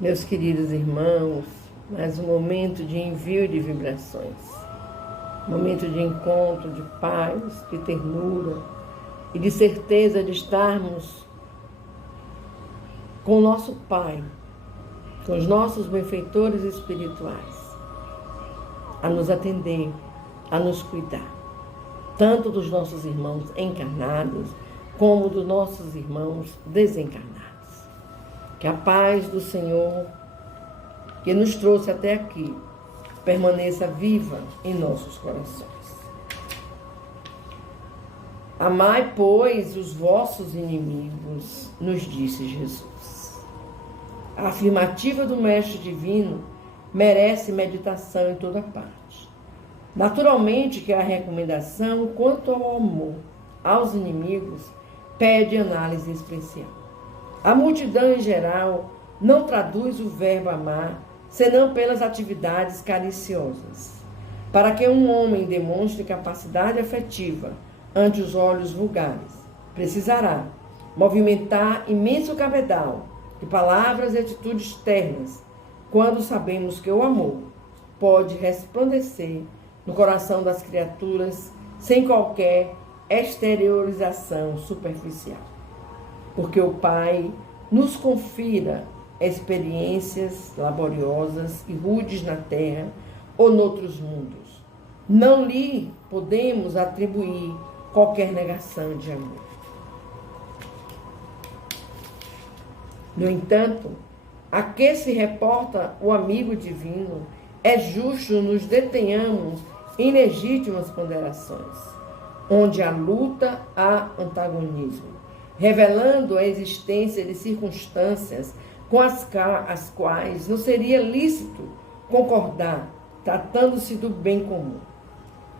Meus queridos irmãos, mais um momento de envio de vibrações, momento de encontro, de paz, de ternura e de certeza de estarmos com o nosso Pai, com os nossos benfeitores espirituais, a nos atender, a nos cuidar, tanto dos nossos irmãos encarnados, como dos nossos irmãos desencarnados. Que a paz do Senhor, que nos trouxe até aqui, permaneça viva em nossos corações. Amai, pois, os vossos inimigos, nos disse Jesus. A afirmativa do Mestre Divino merece meditação em toda parte. Naturalmente que a recomendação quanto ao amor aos inimigos pede análise especial. A multidão em geral não traduz o verbo amar, senão pelas atividades cariciosas. Para que um homem demonstre capacidade afetiva ante os olhos vulgares, precisará movimentar imenso cabedal de palavras e atitudes ternas, quando sabemos que o amor pode resplandecer no coração das criaturas sem qualquer exteriorização superficial. Porque o Pai nos confira experiências laboriosas e rudes na terra ou noutros mundos. Não lhe podemos atribuir qualquer negação de amor. No entanto, a que se reporta o amigo divino, é justo nos detenhamos em legítimas ponderações, onde a luta há antagonismo, revelando a existência de circunstâncias com as quais não seria lícito concordar, tratando-se do bem comum.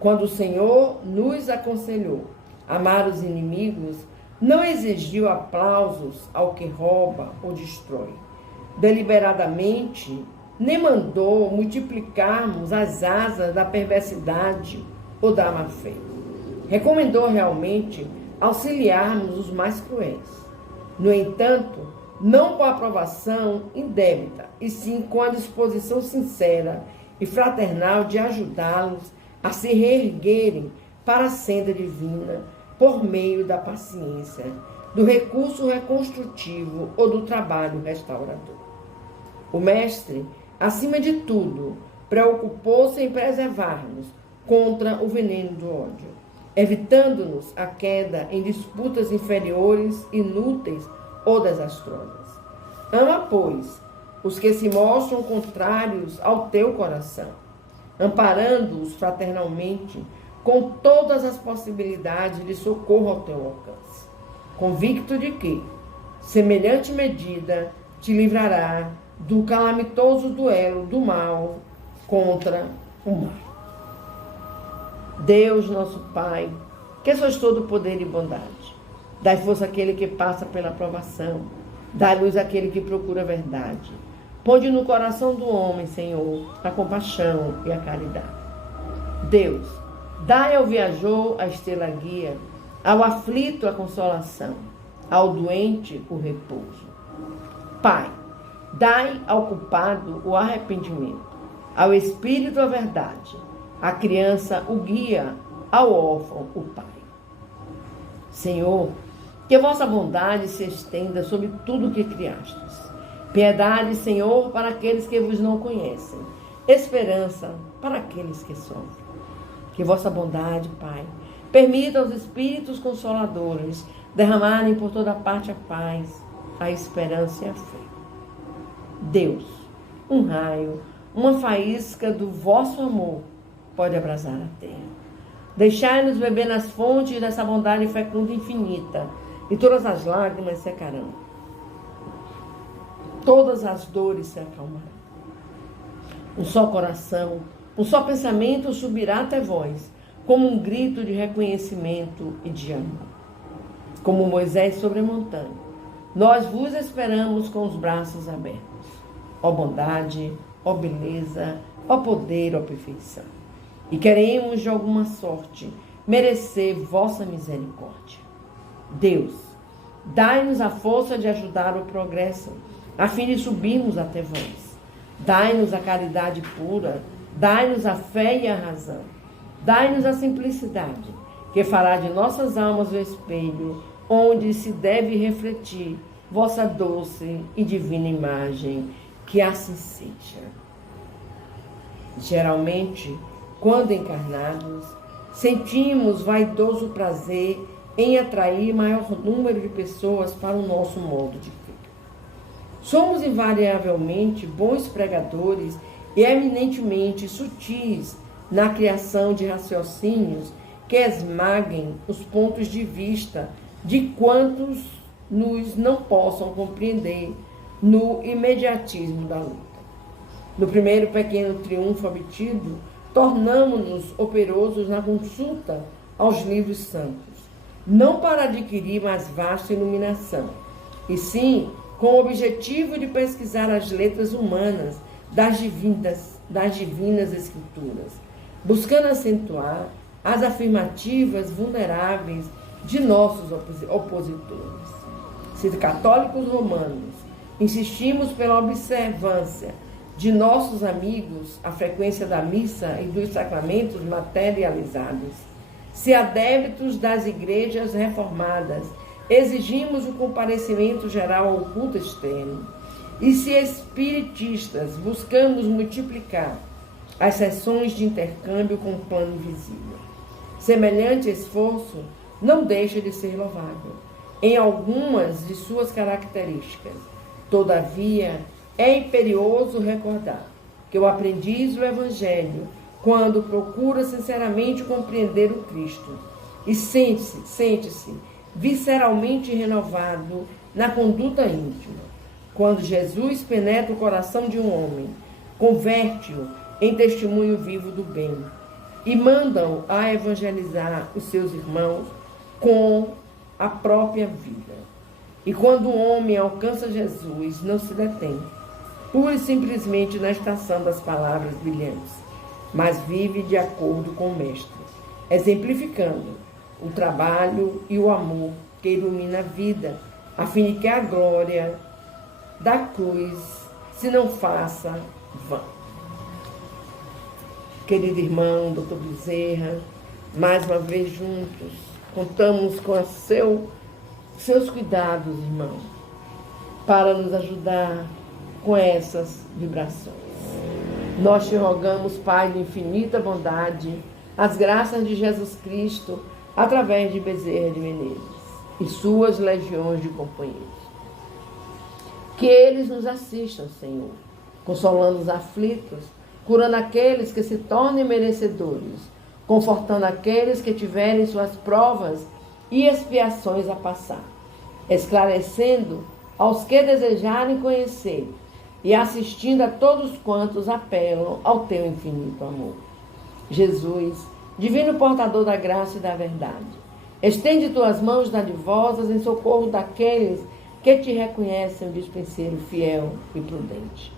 Quando o Senhor nos aconselhou amar os inimigos, não exigiu aplausos ao que rouba ou destrói, deliberadamente, nem mandou multiplicarmos as asas da perversidade ou da má-fé. Recomendou realmente auxiliarmos os mais cruéis. No entanto, não com a aprovação indébita, e sim com a disposição sincera e fraternal de ajudá-los a se reerguerem para a senda divina por meio da paciência, do recurso reconstrutivo ou do trabalho restaurador. O Mestre, acima de tudo, preocupou-se em preservar-nos contra o veneno do ódio, evitando-nos a queda em disputas inferiores, inúteis ou desastrosas. Ama, pois, os que se mostram contrários ao teu coração, amparando-os fraternalmente com todas as possibilidades de socorro ao teu alcance, convicto de que semelhante medida te livrará do calamitoso duelo do mal contra o mal. Deus, nosso Pai, que sois todo poder e bondade, dai força àquele que passa pela provação, dai luz àquele que procura a verdade. Ponde no coração do homem, Senhor, a compaixão e a caridade. Deus, dai ao viajor a estrela guia, ao aflito a consolação, ao doente o repouso. Pai, dai ao culpado o arrependimento, ao espírito a verdade, à criança o guia, ao órfão o pai. Senhor, que a vossa bondade se estenda sobre tudo o que criastes. Piedade, Senhor, para aqueles que vos não conhecem. Esperança para aqueles que sofrem. Que vossa bondade, Pai, permita aos Espíritos Consoladores derramarem por toda parte a paz, a esperança e a fé. Deus, um raio, uma faísca do vosso amor pode abrasar a terra. Deixai-nos beber nas fontes dessa bondade fecunda e infinita, e todas as lágrimas secarão. Todas as dores se acalmarão. Um só coração, um só pensamento subirá até vós, como um grito de reconhecimento e de amor. Como Moisés sobre a montanha, nós vos esperamos com os braços abertos. Ó bondade, ó beleza, ó poder, ó perfeição. E queremos, de alguma sorte, merecer vossa misericórdia. Deus, dai-nos a força de ajudar o progresso, a fim de subirmos até vós. Dai-nos a caridade pura, dai-nos a fé e a razão. Dai-nos a simplicidade, que fará de nossas almas o espelho, onde se deve refletir vossa doce e divina imagem. Que assim seja. Geralmente, quando encarnados, sentimos vaidoso prazer em atrair maior número de pessoas para o nosso modo de vida. Somos invariavelmente bons pregadores e eminentemente sutis na criação de raciocínios que esmaguem os pontos de vista de quantos nos não possam compreender no imediatismo da luta. No primeiro pequeno triunfo obtido, tornamo-nos operosos na consulta aos livros santos, não para adquirir mais vasta iluminação, e sim com o objetivo de pesquisar as letras humanas das divinas escrituras, buscando acentuar as afirmativas vulneráveis de nossos opositores. Se católicos romanos insistimos pela observância de nossos amigos, a frequência da missa e dos sacramentos materializados, se adeptos das igrejas reformadas exigimos o comparecimento geral ao culto externo, e se espiritistas buscamos multiplicar as sessões de intercâmbio com o plano invisível, semelhante esforço não deixa de ser louvável em algumas de suas características. Todavia, é imperioso recordar que o aprendiz do Evangelho, quando procura sinceramente compreender o Cristo e sente-se visceralmente renovado na conduta íntima, quando Jesus penetra o coração de um homem, converte-o em testemunho vivo do bem e manda-o a evangelizar os seus irmãos com a própria vida. E quando o homem alcança Jesus, não se detém, pura e simplesmente na estação das palavras brilhantes, mas vive de acordo com o Mestre, exemplificando o trabalho e o amor que ilumina a vida, a fim de que a glória da cruz se não faça vã. Querido irmão, doutor Bezerra, mais uma vez juntos, contamos com seus cuidados, irmão, para nos ajudar com essas vibrações. Nós te rogamos, Pai de infinita bondade, as graças de Jesus Cristo, através de Bezerra de Menezes e suas legiões de companheiros. Que eles nos assistam, Senhor, consolando os aflitos, curando aqueles que se tornem merecedores, confortando aqueles que tiverem suas provas e expiações a passar, esclarecendo aos que desejarem conhecer e assistindo a todos quantos apelam ao teu infinito amor. Jesus, divino portador da graça e da verdade, estende tuas mãos dadivosas em socorro daqueles que te reconhecem o dispenseiro fiel e prudente.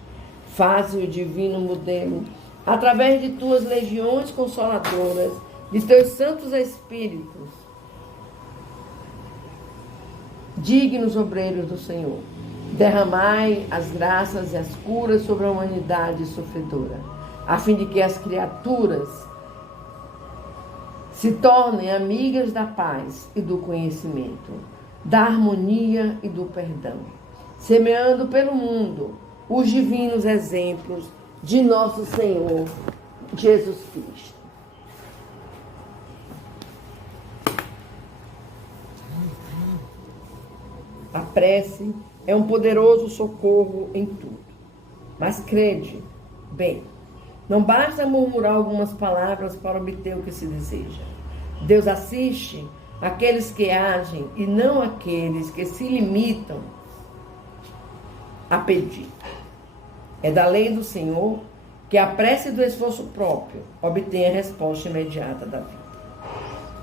Faze o divino modelo, através de tuas legiões consoladoras, de teus santos espíritos, dignos obreiros do Senhor. Derramai as graças e as curas sobre a humanidade sofredora, a fim de que as criaturas se tornem amigas da paz e do conhecimento, da harmonia e do perdão, semeando pelo mundo os divinos exemplos de nosso Senhor Jesus Cristo. A prece é um poderoso socorro em tudo. Mas crede, bem, não basta murmurar algumas palavras para obter o que se deseja. Deus assiste aqueles que agem e não aqueles que se limitam a pedir. É da lei do Senhor que a prece do esforço próprio obtém a resposta imediata da vida.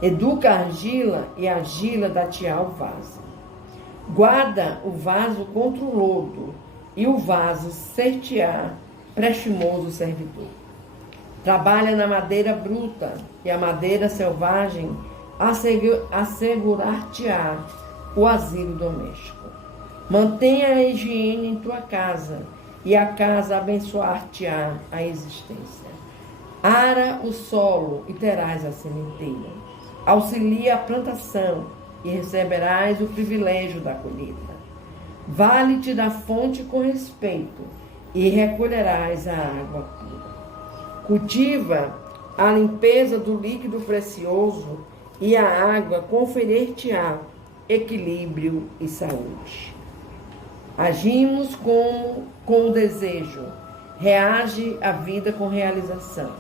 Educa a argila e a argila dá-te-á o vaso. Guarda o vaso contra o lodo e o vaso ser-te-á prestimoso servidor. Trabalha na madeira bruta e a madeira selvagem assegurar-te-á o asilo doméstico. Mantenha a higiene em tua casa, e a casa abençoar-te-á a existência. Ara o solo e terás a sementeira. Auxilia a plantação e receberás o privilégio da colheita. Vale-te da fonte com respeito e recolherás a água pura. Cultiva a limpeza do líquido precioso e a água conferir-te-á equilíbrio e saúde. Agimos com o desejo, reage a vida com realização.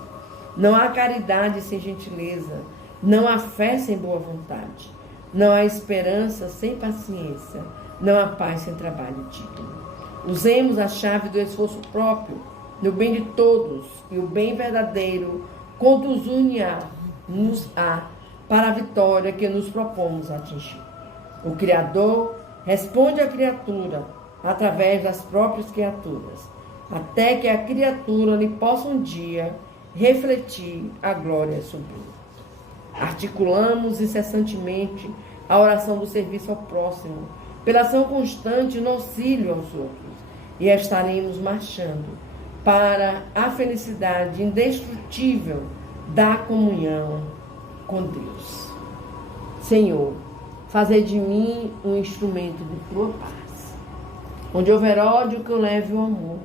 Não há caridade sem gentileza, não há fé sem boa vontade, não há esperança sem paciência, não há paz sem trabalho digno. Usemos a chave do esforço próprio, no bem de todos, e o bem verdadeiro conduz-nos-á para a vitória que nos propomos atingir. O Criador responde à criatura através das próprias criaturas, até que a criatura lhe possa um dia refletir a glória sublime. Articulamos incessantemente a oração do serviço ao próximo, pela ação constante no auxílio aos outros, e estaremos marchando para a felicidade indestrutível da comunhão com Deus. Senhor, fazei de mim um instrumento de tua paz. Onde houver ódio, que eu leve o amor.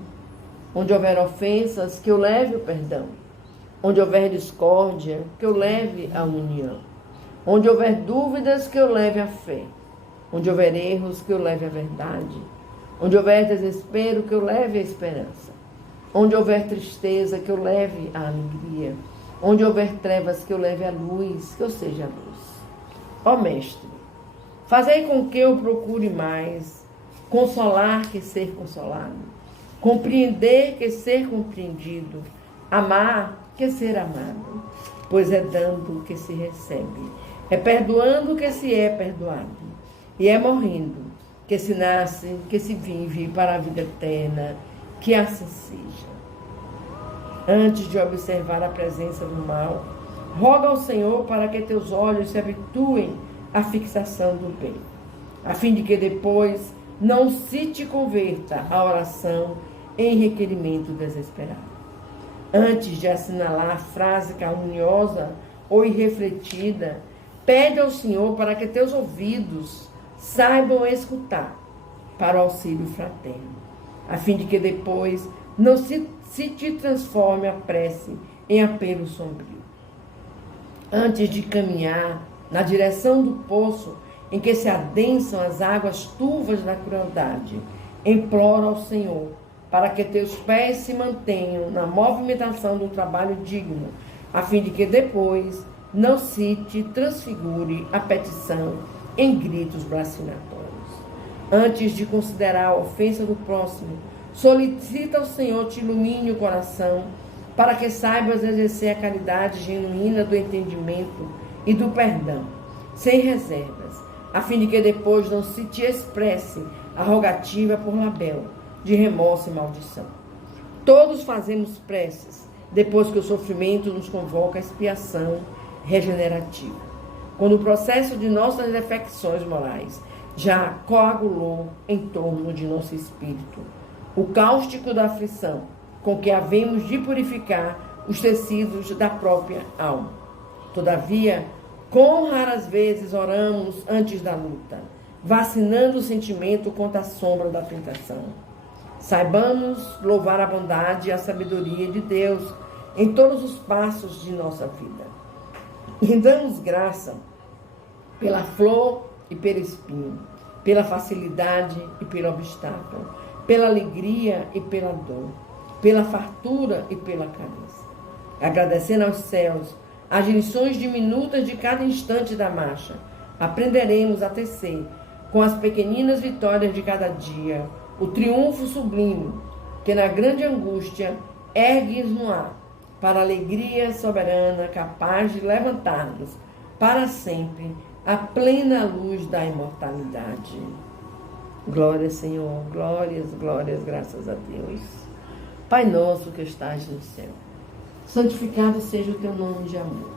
Onde houver ofensas, que eu leve o perdão. Onde houver discórdia, que eu leve a união. Onde houver dúvidas, que eu leve a fé. Onde houver erros, que eu leve a verdade. Onde houver desespero, que eu leve a esperança. Onde houver tristeza, que eu leve a alegria. Onde houver trevas, que eu leve a luz, que eu seja a luz. Ó Mestre, fazei com que eu procure mais consolar que ser consolado, compreender que ser compreendido, amar que ser amado, pois é dando que se recebe, é perdoando que se é perdoado, e é morrendo que se nasce, que se vive para a vida eterna, que assim seja. Antes de observar a presença do mal, roga ao Senhor para que teus olhos se habituem à fixação do bem, a fim de que depois não se te converta a oração em requerimento desesperado. Antes de assinalar a frase caluniosa ou irrefletida, pede ao Senhor para que teus ouvidos saibam escutar para o auxílio fraterno, a fim de que depois não se te transforme a prece em apelo sombrio. Antes de caminhar na direção do poço em que se adensam as águas turvas da crueldade, implora ao Senhor para que teus pés se mantenham na movimentação do trabalho digno, a fim de que depois não se te transfigure a petição em gritos blasfematórios. Antes de considerar a ofensa do próximo, solicita ao Senhor te ilumine o coração, para que saibas exercer a caridade genuína do entendimento e do perdão, sem reservas, a fim de que depois não se te expresse a rogativa por labéu de remorso e maldição. Todos fazemos preces depois que o sofrimento nos convoca a expiação regenerativa. Quando o processo de nossas defecções morais já coagulou em torno de nosso espírito o cáustico da aflição com que havemos de purificar os tecidos da própria alma. Todavia, quão raras vezes oramos antes da luta, vacinando o sentimento contra a sombra da tentação. Saibamos louvar a bondade e a sabedoria de Deus em todos os passos de nossa vida. E damos graça pela flor e pelo espinho, pela facilidade e pelo obstáculo, pela alegria e pela dor, pela fartura e pela carência. Agradecendo aos céus as lições diminutas de cada instante da marcha, aprenderemos a tecer, com as pequeninas vitórias de cada dia, o triunfo sublime que na grande angústia ergues no ar, para a alegria soberana capaz de levantar-nos para sempre à plena luz da imortalidade. Glória, Senhor, glórias, glórias, graças a Deus. Pai nosso que estás no céu, santificado seja o teu nome de amor.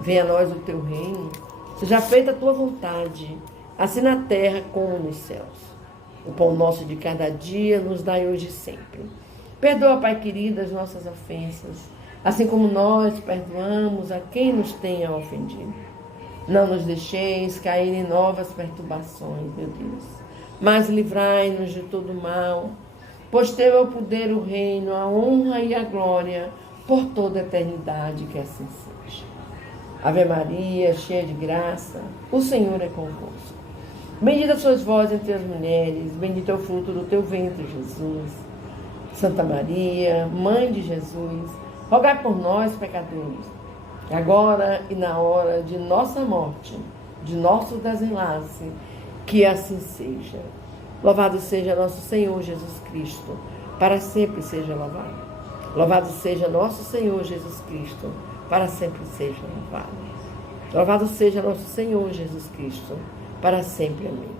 Venha a nós o teu reino, seja feita a tua vontade, assim na terra como nos céus. O pão nosso de cada dia nos dai hoje e sempre. Perdoa, Pai querido, as nossas ofensas, assim como nós perdoamos a quem nos tenha ofendido. Não nos deixeis cair em novas perturbações, meu Deus, mas livrai-nos de todo mal, pois teu é o poder, o reino, a honra e a glória por toda a eternidade, que assim seja. Ave Maria, cheia de graça, o Senhor é convosco. Bendita sois vós entre as mulheres, bendito é o fruto do teu ventre, Jesus. Santa Maria, Mãe de Jesus, rogai por nós, pecadores, agora e na hora de nossa morte, de nosso desenlace, que assim seja. Louvado seja nosso Senhor Jesus Cristo, para sempre seja louvado. Louvado seja nosso Senhor Jesus Cristo, para sempre seja louvado. Louvado seja nosso Senhor Jesus Cristo, para sempre. Amém.